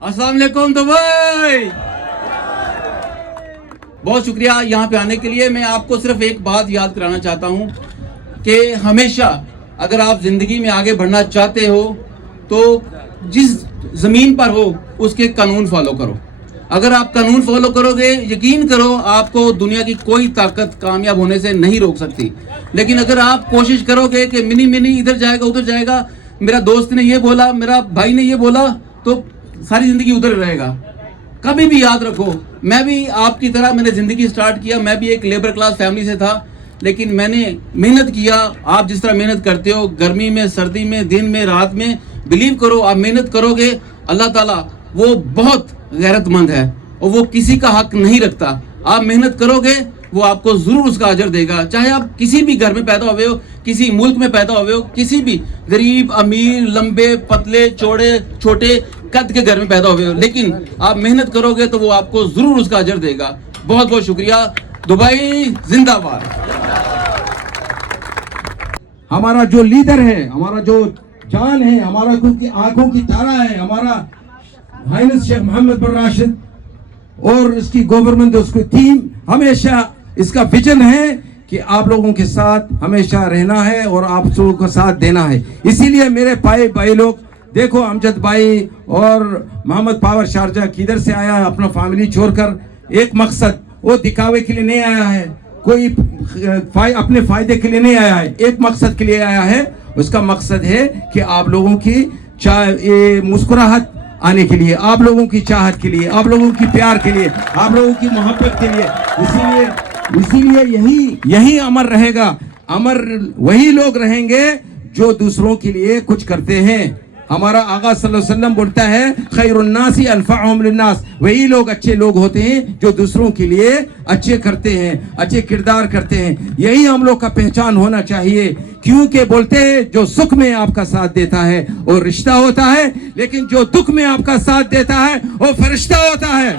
السلام علیکم دبئی. بہت شکریہ یہاں پہ آنے کے لیے. میں آپ کو صرف ایک بات یاد کرانا چاہتا ہوں کہ ہمیشہ اگر آپ زندگی میں آگے بڑھنا چاہتے ہو تو جس زمین پر ہو اس کے قانون فالو کرو. اگر آپ قانون فالو کرو گے یقین کرو آپ کو دنیا کی کوئی طاقت کامیاب ہونے سے نہیں روک سکتی. لیکن اگر آپ کوشش کرو گے کہ منی ادھر جائے گا, میرا دوست نے یہ بولا, میرا بھائی نے یہ بولا, تو ساری زندگی ادھر رہے گا. کبھی بھی یاد رکھو, میں بھی آپ کی طرح میں نے زندگی سٹارٹ کیا, میں بھی ایک لیبر کلاس فیملی سے تھا, لیکن میں نے محنت کیا. آپ جس طرح محنت کرتے ہو گرمی میں, سردی میں, دن میں, رات میں, بلیو کرو آپ محنت کرو گے اللہ تعالیٰ وہ بہت غیرت مند ہے اور وہ کسی کا حق نہیں رکھتا. آپ محنت کرو گے وہ آپ کو ضرور اس کا اجر دے گا. چاہے آپ کسی بھی گھر میں پیدا ہوئے ہو, کسی ملک میں پیدا ہوئے ہو, کسی بھی غریب امیر لمبے پتلے چوڑے چھوٹے قد کے گھر میں پیدا ہوئے ہو, لیکن آپ محنت کرو گے تو وہ آپ کو ضرور اس کا اجر دے گا. بہت بہت شکریہ. دبئی زندہ باد. ہمارا جو لیڈر ہے, ہمارا جو جان ہے, ہمارا آنکھوں کی تارا ہے, ہمارا ہائنس شیخ محمد بن راشد اور اس کی گورنمنٹ, اس کی ٹیم, ہمیشہ اس کا ویژن ہے کہ آپ لوگوں کے ساتھ ہمیشہ رہنا ہے اور آپ لوگوں کا ساتھ دینا ہے. اسی لیے میرے بھائی لوگ دیکھو, امجد بھائی اور محمد پاور شارجہ کدھر سے آیا اپنا فیملی چھوڑ کر. ایک مقصد, وہ دکھاوے کے لیے نہیں آیا ہے, کوئی اپنے فائدے کے لیے نہیں آیا ہے, ایک مقصد کے لیے آیا ہے. اس کا مقصد ہے کہ آپ لوگوں کی مسکراہٹ آنے کے لیے, آپ لوگوں کی چاہت کے لیے, آپ لوگوں کی پیار کے لیے, آپ لوگوں کی محبت کے لیے. اسی لیے یہی امر رہے گا. امر وہی لوگ رہیں گے جو دوسروں کے لیے کچھ کرتے ہیں. ہمارا آقا صلی اللہ علیہ وسلم بولتا ہے خیر الناس انفعهم للناس. وہی لوگ اچھے لوگ ہوتے ہیں جو دوسروں کے لیے اچھے کرتے ہیں, اچھے کردار کرتے ہیں. یہی ہم لوگ کا پہچان ہونا چاہیے, کیونکہ بولتے ہیں جو سکھ میں آپ کا ساتھ دیتا ہے وہ رشتہ ہوتا ہے, لیکن جو دکھ میں آپ کا ساتھ دیتا ہے وہ فرشتہ ہوتا ہے.